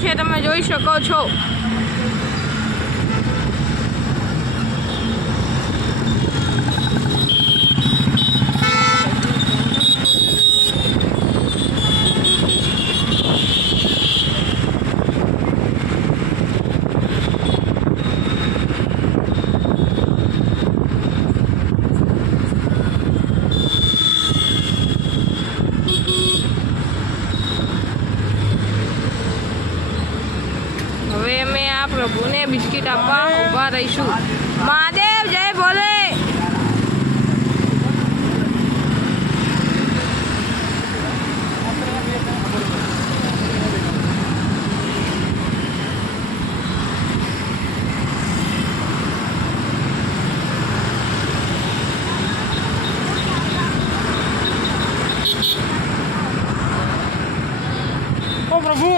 છે, તમે જોઈ શકો છો। હવે અમે આ પ્રભુને બિસ્કિટ આપવા ઊભા રહીશું। મહાદેવ જય ભોલે। ઓ પ્રભુ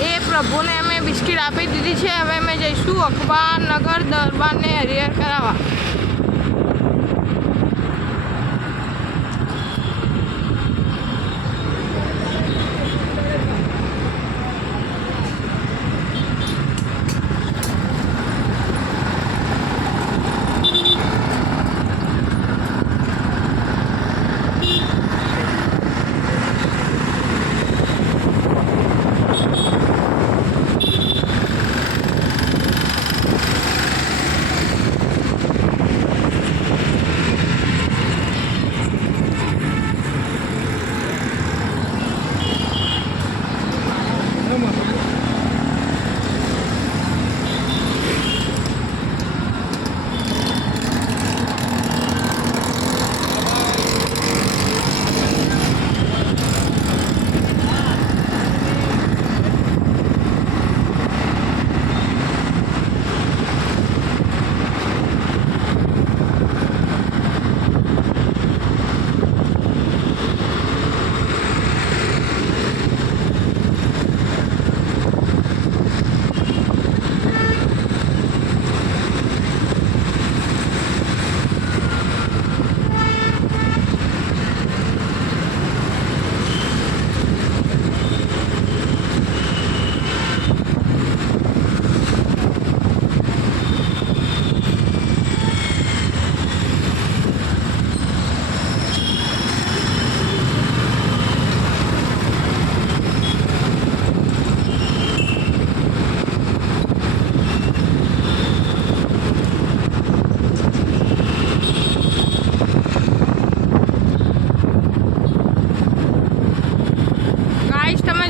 એ પ્રભુને અમે બિસ્કિટ આપી દીધી છે। હવે અમે જઈશું અખબારનગર દરબારને હરિહર કરાવવા।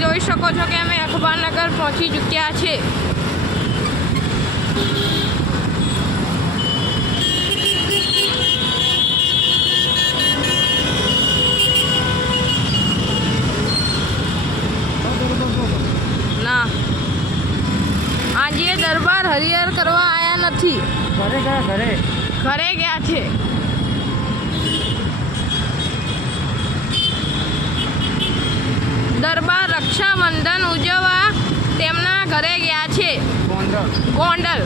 જોઈ શકો છો કે અમે અખબારનગર પહોંચી ચૂક્યા છે। ના, આજે દરબાર હરિહર કરવા આયા નથી, ઘરે ગયા છે। દરબાર રક્ષાબંધન ઉજવવા તેમના ઘરે ગયા છે, ગોંડલ।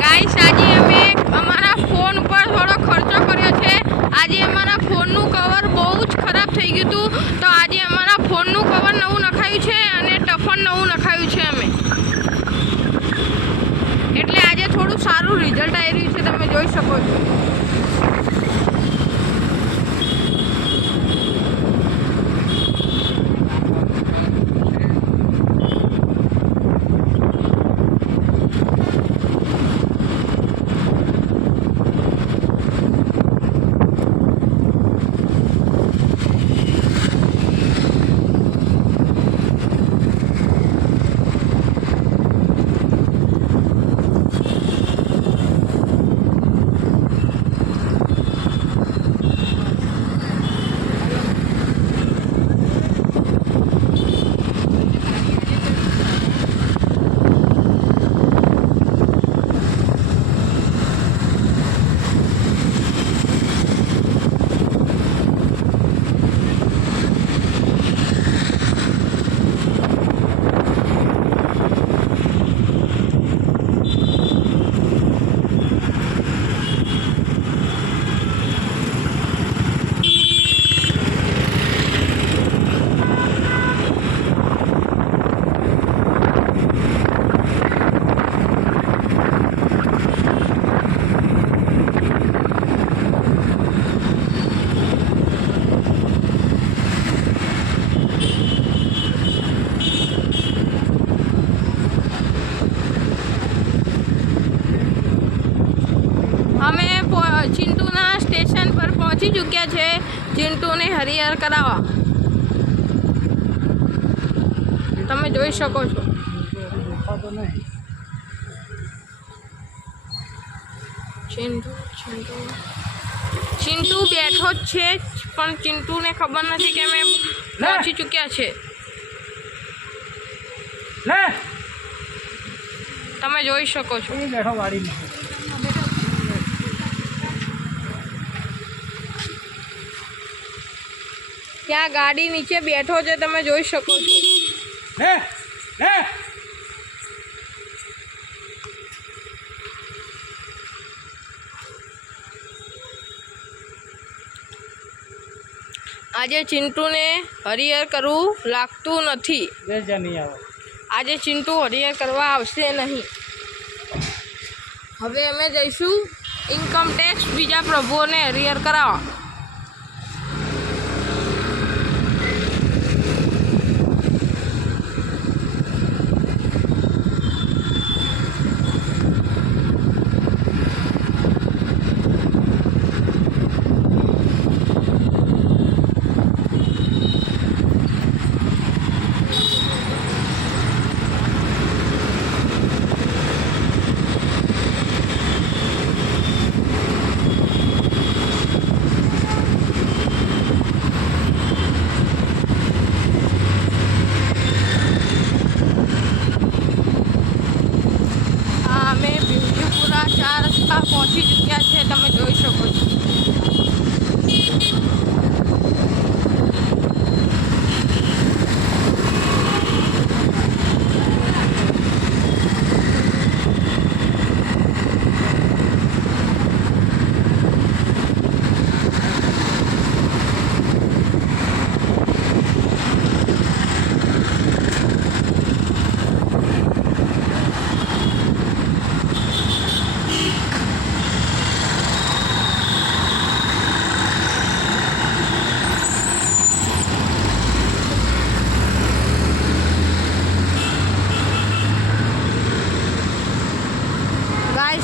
ગાઈસ, આજે અમે અમારા ફોન પર થોડો ખર્ચો કર્યો છે। આજે અમારા ફોનનું કવર બહુ જ ખરાબ થઈ ગયું હતું, તો આજે અમારા ફોનનું કવર નવું નખાયું છે અને ટફન નવું નખાયું છે અમે, એટલે આજે થોડું સારું રિઝલ્ટ આવી રહ્યું છે, તમે જોઈ શકો છો। પહોંચી ચૂક્યા છે ચિંટુને હરિહર કરાવવા. તમે જોઈ શકો છો. ચિંટુ બેઠો જ છે, પણ ચિંટુને ખબર નથી કે અમે પહોંચી ચૂક્યા છે. તમે જોઈ શકો છો. બેઠો ગાડી ત્યાં ગાડી નીચે બેઠો છે, તમે જોઈ શકો છો. આજે ચિંટુને હરિહર કરવું લાગતું નથી. આજે ચિંટુ હરિહર કરવા આવશે નહીં. હવે અમે જઈશું ઇન્કમ ટેક્સ બીજા પ્રભુઓને હરિહર કરાવવા. અમે ભીમજીપુરા 4 રસ્તા પહોંચી ચૂક્યા છે, તમે જોઈ શકો છો.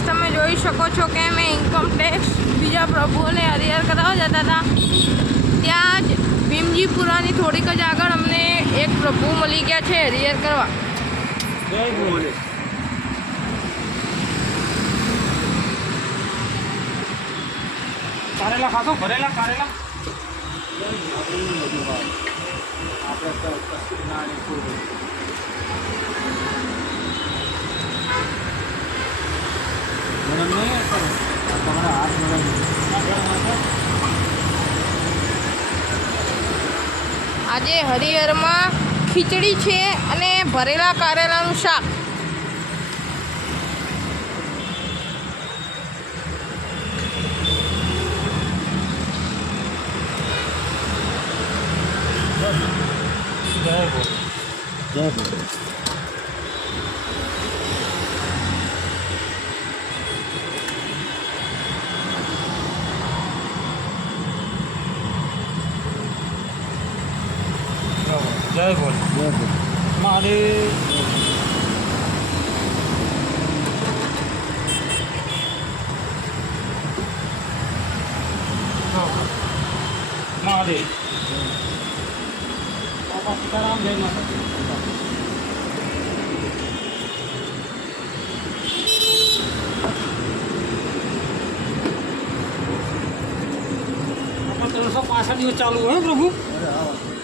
તમે જોઈ શકો છો કે અમે ઇન્કમ ટેક્સ બીજા પ્રભુઓને હરિહર કરાવવા જતા હતા. ત્યાં જ ભીમજીપુરાની થોડીક જ આગળ અમને એક પ્રભુ મળી ગયા છે હરિહર કરવા. કારેલા ખાતો ભરેલા કારેલા આજે હરિહરમાં ખીચડી છે અને ભરેલા કારેલાનું શાક. જય બોલ મહાદેવ. મહાદેવ બાપા સીતારામ જય માતા. બાપા 365 દિવસ ચાલુ હોય પ્રભુ.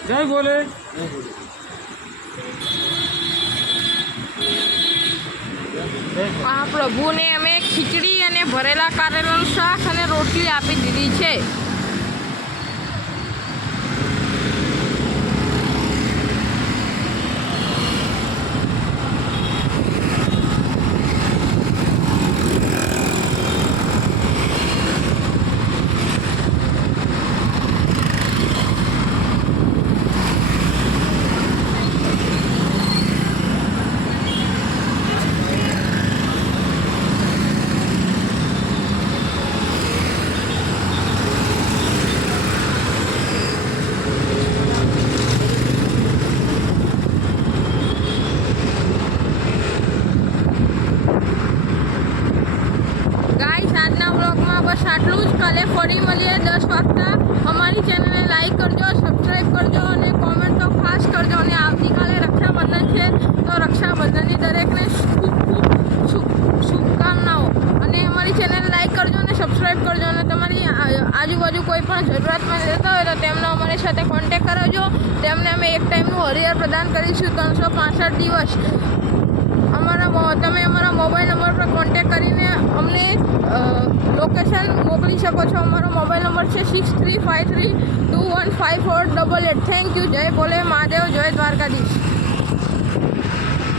જય બોલે. આ પ્રભુને અમે ખીચડી અને ભરેલા કારેલાનું શાક અને રોટલી આપી દીધી છે. હરિહર પ્રદાન કરીશું 365 દિવસ. તમે અમારા મોબાઈલ નંબર પર કોન્ટેક્ટ કરીને અમને લોકેશન મોકલી શકો છો. અમારો મોબાઈલ નંબર છે 6353215488. Thank you. જય ભોલે મહાદેવ, જય દ્વારકાધીશ.